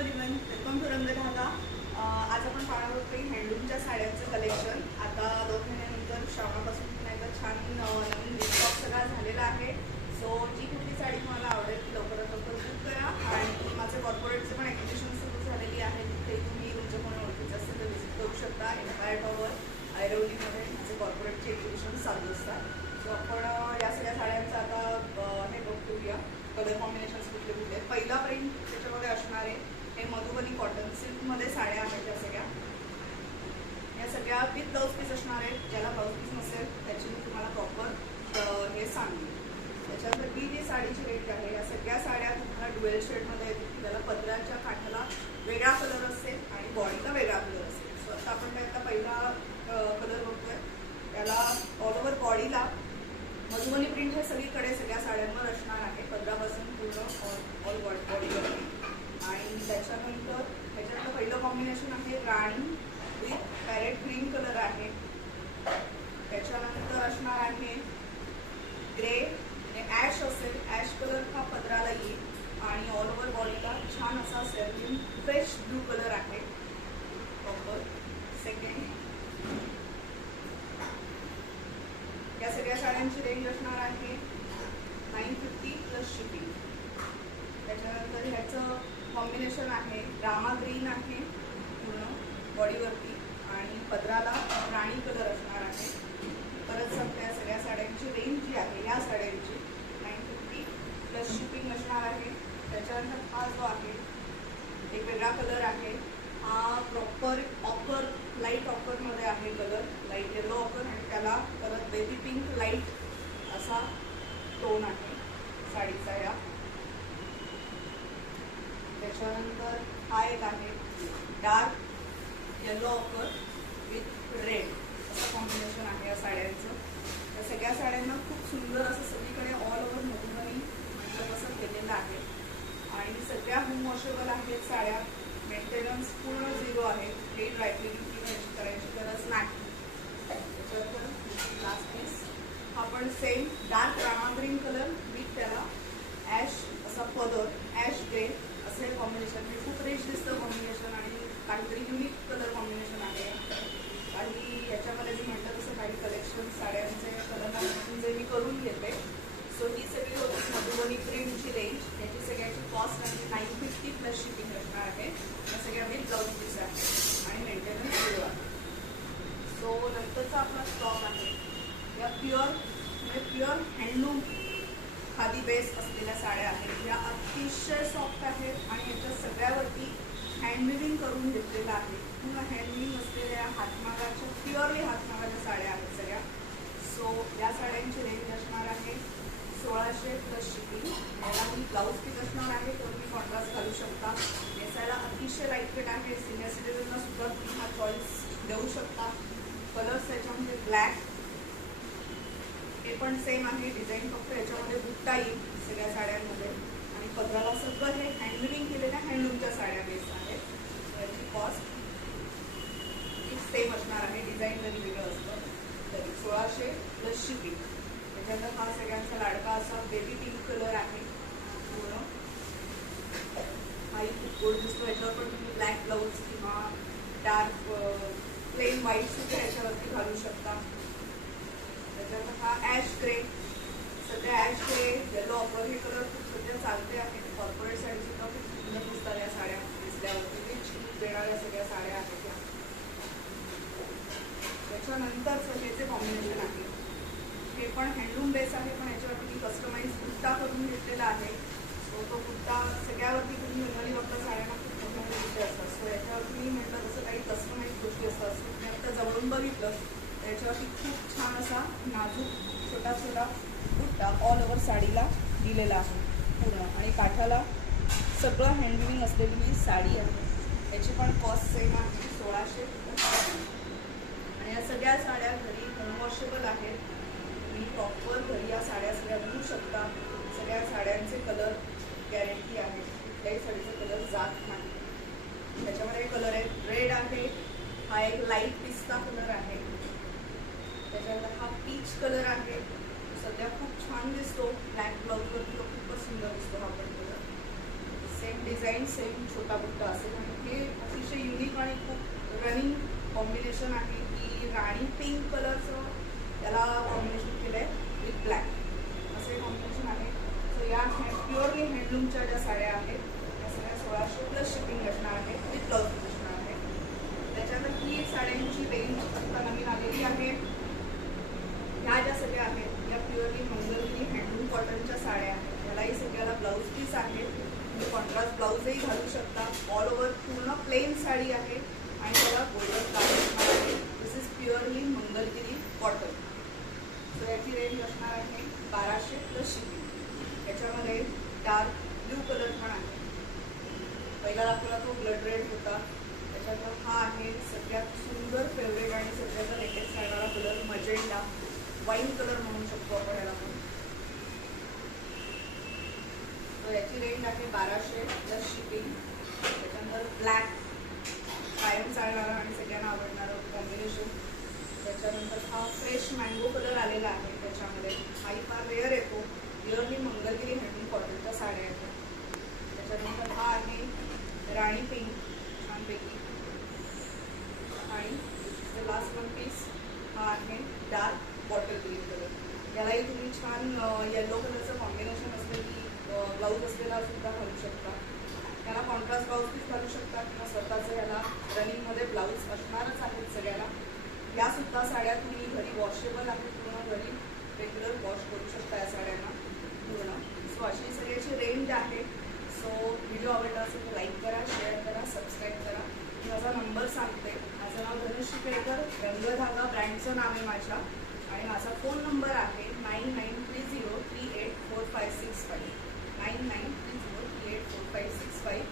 Everyone, welcome to रंगधागा। आज आपण पाहणार आहोत काही हँडलूमच्या साड्यांचं कलेक्शन। आता 2 महिन्यानंतर श्रावणापासून पुन्हा एकदा छान नवीन स्टॉक सगळा झालेला आहे। सो जी कुठली साडी तुम्हाला आवडेल ती लवकरात लवकर बुक करा। आणि माझे कॉर्पोरेटचे पण एक्झिबिशन सुरू झालेली आहे, तिथे तुम्ही तुमच्या कोणी ओळखीचं असेल तर व्हिजिट करू शकता। एम्पायर टॉवर ऐरोलीमध्ये माझे कॉर्पोरेटचे एक्झिबिशन चालू असतात। सो आपण या सगळ्या साड्यांचं आता हे बघूया कलर कॉम्बिनेशन्स कुठले कुठले। पहिला प्रिंट त्याच्यामध्ये असणारे हे मधुबनी कॉटन सिल्कमध्ये साड्या आहेत। या सगळ्या विथ ब्लाऊज पीस असणार आहेत। ज्याला ब्लाऊज पीस नसेल त्याची मी तुम्हाला प्रॉपर हे सांगेन। त्याच्यानंतर ही जी साडीची रेंज आहे, या सगळ्या साड्या तुम्हाला डुएल शेडमध्ये येतील। त्याला पदराच्या काठाला वेगळा कलर असेल आणि बॉडीला वेगळा कलर असेल। सो आता आपण त्याचा पहिला कलर बघतोय, त्याला ऑल ओव्हर बॉडीला मधुबनी प्रिंट हे सगळीकडे सगळ्या साड्यांवर असणार आहे, पदरापासून पूर्ण ऑल बॉडीवरती। आणि त्याच्यानंतर ह्याच्यातलं पहिलं कॉम्बिनेशन आहे राणी विथ पॅरेट ग्रीन कलर आहे। त्याच्यानंतर असणार आहे ग्रे आणि ॲश असेल, ॲश कलर हा पदराला येईल आणि ऑल ओव्हर बॉडीला छान असा सेल्विन फ्रेश ब्लू कलर आहे प्रॉपर। सेकंड, या सगळ्या साड्यांची रेंज असणार आहे 950 प्लस शिपिंग। त्याच्यानंतर ह्याचं कॉम्बिनेशन आहे रामा ग्रीन आहे पूर्ण बॉडीवरती आणि पदराला राणी कलर असणार आहे। परत सगळ्या सगळ्या साड्यांची रेंज जी आहे या साड्यांची 950 प्लस शिपिंग असणार आहे। त्याच्यानंतर हा जो आहे एक वेगळा कलर आहे, हा प्रॉपर ऑफर लाईट ऑफरमध्ये आहे कलर, लाईट येलो ऑफर आणि त्याला परत बेबी पिंक लाईट असा टोन आहे साडीचा या। त्याच्यानंतर हा एक आहे dark yellow offer with red असं कॉम्बिनेशन आहे या साड्यांचं। या सगळ्या साड्यांना खूप सुंदर असं सगळीकडे ऑल ओव्हर मधुबनी म्हटलं तसं केलेलं आहे आणि सगळ्या होम वॉशेबल आहेत साड्या। मेंटेनन्स पूर्ण 0 आहे, हे ड्रायक्लिनिंग किंवा याची करायची गरज नाही। त्याच्यानंतर लास्ट पीस हा पण same dark Rama green colour with त्याला ॲश असा पदर, ॲश ग्रे असे कॉम्बिनेशन, म्हणजे खूप रिच दिसतं कॉम्बिनेशन आणि काहीतरी युनिक कलर कॉम्बिनेशन आहे। काही याच्यामध्ये मी म्हटलं तसं काही कलेक्शन साड्यांचे कलर जे मी करून घेते। सो ही सगळी होती मधुबनी प्रिंटची रेंज। याची सगळ्याची कॉस्ट आहे 950 प्लस शिपिंग असणार आहे। या सगळ्या विथ ब्लाऊज पीस आहे आणि मेंटेनन्स 0 आहे। सो नंतरचा आपला स्टॉक आहे या प्युअर हँडलूम खादी बेस असलेल्या साड्या आहेत। या अतिशय सॉफ्ट आहेत आणि याच्या सगळ्यावरती हँडविविंग करून घेतलेलं आहे। पूर्ण हँडविविंग असलेल्या हातमागाच्या प्युअरली हातमागाच्या साड्या आहेत सगळ्या। सो या साड्यांची रेंज असणार आहे 1600 प्लस शिपिंग। याला मी ब्लाऊज पीस असणार आहे, तर तुम्ही कॉन्ट्रास्ट घालू शकता। नेसायला अतिशय लाईटवेट आहे, सिनियर सिटीजनला सुद्धा तुम्ही हा चॉईस देऊ शकता। कलर्स याच्यामध्ये ब्लॅक, हे पण सेम आहे डिझाईन, फक्त याच्यामध्ये बुट्टा येईल सगळ्या साड्यांमध्ये आणि पदराला सगळं हे हँडविविंग केलेल्या हँडलूमच्या साड्या बेस आहेत। याची कॉस्ट सेम असणार आहे, डिझाईन जरी वेगळं असतं तरी 1600 प्लस शिपिंग। त्याच्यानंतर हा सगळ्यांचा लाडका असा बेबी पिंक कलर आहे पूर्ण, हाही खूप गोड दिसतो। याच्यावर पण तुम्ही ब्लॅक ब्लाऊज किंवा डार्क प्लेन व्हाईट सुद्धा याच्यावरती घालू शकता। त्याच्यानंतर हा ॲश ग्रे, सध्या ॲश ग्रे येलो ऑफर हे कलर खूप सध्या चालते आहेत। कॉर्पोरेट साडी सुद्धा खूप सुंदर दिसतात या साड्या दिसल्यावरती, रिच लुक देणाऱ्या सगळ्या साड्या आहेत या। त्याच्यानंतरचं हे जे कॉम्बिनेशन आहे हे पण हँडलूम बेस आहे, पण याच्यावरती मी कस्टमाइज कुर्ता करून घेतलेला आहे। सो तो कुर्ता सगळ्यावरती तुम्ही जनरली बघता साड्यांना खूप मोठे मोठे कुर्ते असतात। सो याच्यावरती मी म्हटलं तसं काही कस्टमाइज गोष्टी असतात। सो मी आता जवळून बघितलं, याच्यावरती खूप छान असा नाजूक छोटा छोटा कुर्ता ऑल ओव्हर साडीला दिलेला आहे पूर्ण आणि काठाला सगळं हँडविविंग असलेली ही साडी आहे। याची पण कॉस्ट सेम आहे 1600 आणि या सगळ्या साड्या घरी होम वॉशेबल आहेत। तुम्ही प्रॉपर घरी या साड्या सगळ्या घेऊ शकता। सगळ्या साड्यांचे कलर गॅरंटी आहे, कुठल्याही साडीचा कलर जात नाही। त्याच्यामध्ये कलर आहे रेड आहे, हा एक लाईट पिस्ता कलर आहे। त्याच्यानंतर हा पीच कलर आहे, सध्या खूप छान दिसतो ब्लॅक ब्लाऊजवरती, खूपच सुंदर दिसतो हा पण कलर। सेम डिझाईन सेम छोटा बुट्टा असेल आणि हे अतिशय युनिक आणि खूप रनिंग कॉम्बिनेशन आहे की राणी पिंक कलरचं याला कॉम्बिनेशन केलं आहे विथ ब्लॅक असे कॉम्बिनेशन आहे. सो या प्युअरली हँडलूमच्या ज्या साड्या आहेत त्या सगळ्या 1600+ शिपिंग असणार आहे विथ ब्लाऊज असणार आहे. त्याच्यानंतर ही साड्यांची रेंज आता नवीन आलेली आहे. ह्या ज्या सगळ्या आहेत या प्युअरली मंगलगिरी हँडलूम कॉटनच्या साड्या आहेत. यालाही सगळ्याला ब्लाऊज पीस आहे. तुम्ही कॉन्ट्रास्ट ब्लाऊजही घालू शकता. ऑल ओव्हर पूर्ण प्लेन साडी आहे आणि त्याला गोल्डन काज असणार आहे. This is purely Mangalagiri cotton. So याची रेंज असणार आहे 1200+ शिपिंग. याच्यामध्ये डार्क ब्ल्यू कलर पण आहे. पहिला दाखवला तो ब्लड रेड होता. त्याच्यानंतर हा आहे सगळ्यात सुंदर फेवरेट आणि सगळ्याचा लेटेस्ट चालणारा कलर मजेंडा वाईन कलर म्हणू शकतो आपण याला पण. तर याची रेंज आहे 1200+ शिपिंग. त्याच्यानंतर ब्लॅक कायम चालणारा आणि सगळ्यांना आवडणारं कॉम्बिनेशन. त्याच्यानंतर हा फ्रेश मँगो कलर आलेला आहे. त्याच्यामध्ये हाही फार रेअर येतो. प्युअरली मंगलगिरी हँडलूम कॉटनच्या साड्या आहेत. त्याच्यानंतर हा आहे राणी पिंक छानपैकी आणि लास्ट वन पीस हा आहे डार्क बॉटल ग्रीन कलर. यालाही तुम्ही छान येलो कलरचं कॉम्बिनेशन असलं की ब्लाऊज असलेला सुद्धा घालू शकता. त्याला कॉन्ट्रास्ट ब्लाऊज पीस घालू शकता किंवा स्वतःचं याला रनिंगमध्ये ब्लाऊज असणारच आहेत सगळ्याला. यासुद्धा साड्या तुम्ही घरी वॉशेबल आहेत. पूर्ण घरी रेग्युलर वॉश करू शकता या साड्यांना पूर्ण. सो अशी सगळ्याची रेंज आहे. सो व्हिडिओ आवडला असेल तर लाईक करा, शेअर करा, सबस्क्राईब करा. माझा नंबर सांगते. माझं नाव धनुश्री केळकर. रंगधागा ब्रँडचं नाव आहे माझ्या आणि माझा फोन नंबर आहे 9930384565. 9930384565.